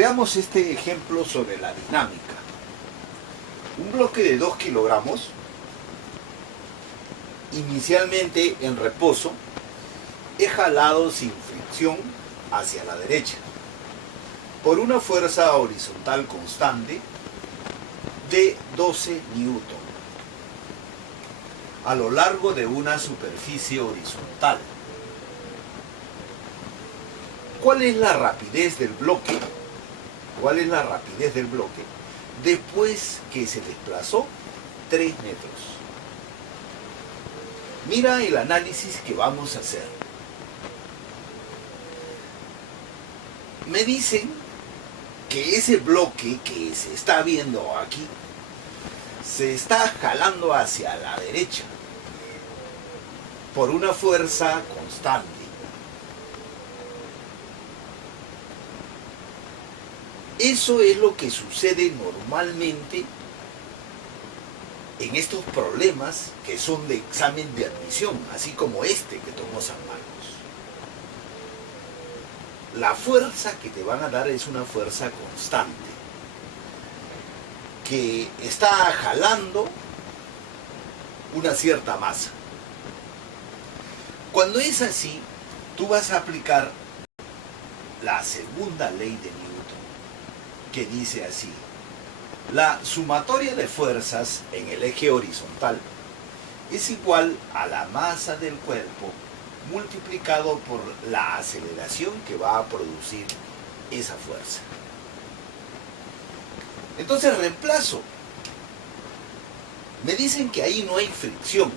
Veamos este ejemplo sobre la dinámica. Un bloque de 2 kilogramos, inicialmente en reposo, es jalado sin fricción hacia la derecha por una fuerza horizontal constante de 12 newton a lo largo de una superficie horizontal. ¿Cuál es la rapidez del bloque? ¿Cuál es la rapidez del bloque después que se desplazó 3 metros? Mira el análisis que vamos a hacer. Me dicen que ese bloque que se está viendo aquí se está jalando hacia la derecha por una fuerza constante. Eso es lo que sucede normalmente en estos problemas que son de examen de admisión, así como este que tomó San Marcos. La fuerza que te van a dar es una fuerza constante, que está jalando una cierta masa. Cuando es así, tú vas a aplicar la segunda ley de Newton, que dice así: la sumatoria de fuerzas en el eje horizontal es igual a la masa del cuerpo multiplicado por la aceleración que va a producir esa fuerza. Entonces reemplazo. Me dicen que ahí no hay fricción.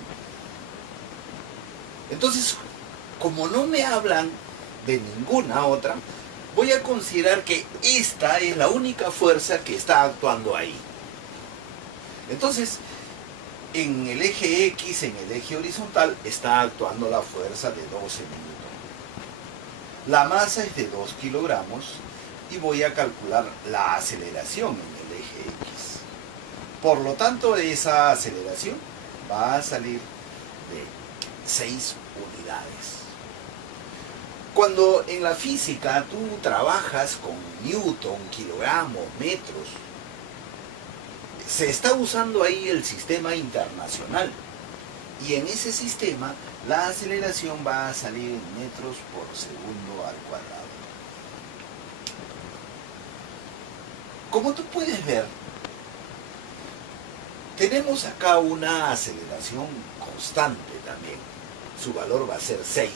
Entonces, como no me hablan de ninguna otra, voy a considerar que esta es la única fuerza que está actuando ahí. Entonces, en el eje X, en el eje horizontal, está actuando la fuerza de 12 newton. La masa es de 2 kilogramos y voy a calcular la aceleración en el eje X. Por lo tanto, esa aceleración va a salir de 6 unidades. Cuando en la física tú trabajas con newton, kilogramos, metros, se está usando ahí el sistema internacional, y en ese sistema la aceleración va a salir en metros por segundo al cuadrado. Como tú puedes ver, tenemos acá una aceleración constante también. Su valor va a ser 6.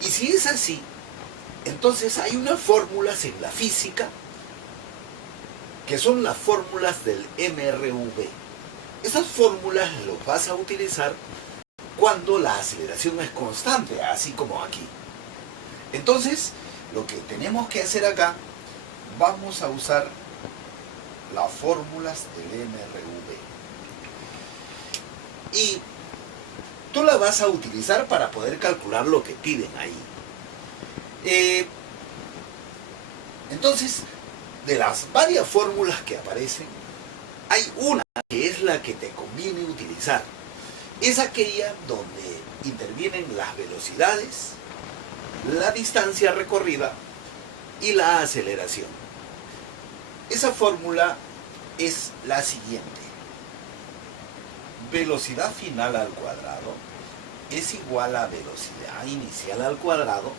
Y si es así, entonces hay unas fórmulas en la física que son las fórmulas del MRV. Esas fórmulas las vas a utilizar cuando la aceleración es constante, así como aquí. Entonces, lo que tenemos que hacer acá, vamos a usar las fórmulas del MRV. Y tú la vas a utilizar para poder calcular lo que piden ahí. Entonces, de las varias fórmulas que aparecen, hay una que es la que te conviene utilizar. Es aquella donde intervienen las velocidades, la distancia recorrida y la aceleración. Esa fórmula es la siguiente: velocidad final al cuadrado es igual a velocidad inicial al cuadrado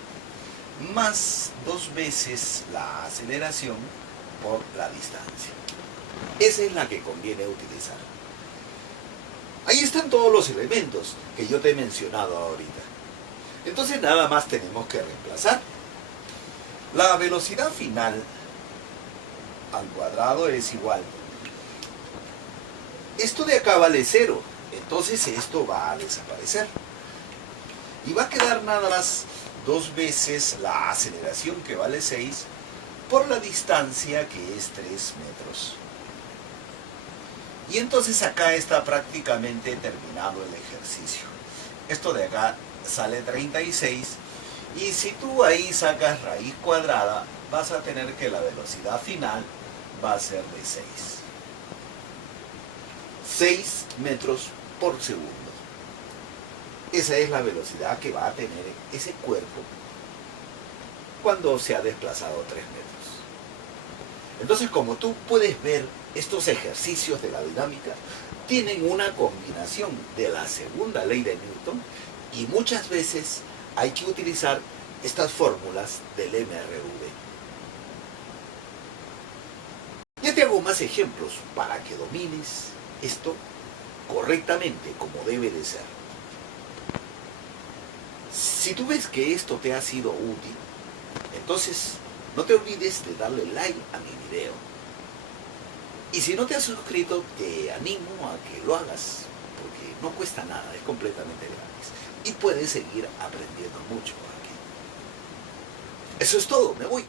más 2 veces la aceleración por la distancia. Esa es la que conviene utilizar. Ahí están todos los elementos que yo te he mencionado ahorita. Entonces nada más tenemos que reemplazar. La velocidad final al cuadrado es igual. Esto de acá vale 0, entonces esto va a desaparecer. Y va a quedar nada más 2 veces la aceleración, que vale 6, por la distancia, que es 3 metros. Y entonces acá está prácticamente terminado el ejercicio. Esto de acá sale 36, y si tú ahí sacas raíz cuadrada, vas a tener que la velocidad final va a ser de 6 metros por segundo. Esa es la velocidad que va a tener ese cuerpo cuando se ha desplazado 3 metros. Entonces, como tú puedes ver, estos ejercicios de la dinámica tienen una combinación de la segunda ley de Newton y muchas veces hay que utilizar estas fórmulas del MRV. Ya te hago más ejemplos para que domines esto correctamente como debe de ser. Si tú ves que esto te ha sido útil, entonces no te olvides de darle like a mi video. Y si no te has suscrito, te animo a que lo hagas, porque no cuesta nada, es completamente gratis. Y puedes seguir aprendiendo mucho aquí. Eso es todo, me voy.